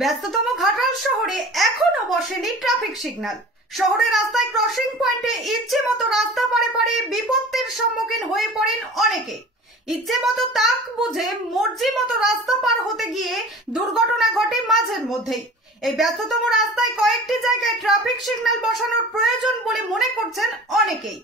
ব্যস্ততম ঘাটাল শহরে এখনো বসেনি ট্রাফিক সিগন্যাল। শহরের রাস্তায় ক্রসিং পয়েন্টে ইচ্ছে মতো রাস্তা পারে পারে বিপত্তির সম্মুখীন হয়ে পড়েন অনেকে। ইচ্ছে মতো তাক বুঝে মর্জি মতো রাস্তা পার হতে গিয়ে দুর্ঘটনা ঘটে মাঝের মধ্যেই। এই ব্যস্ততম রাস্তায় কয়েকটি জায়গায় ট্রাফিক সিগন্যাল বসানোর প্রয়োজন বলে মনে করছেন অনেকেই।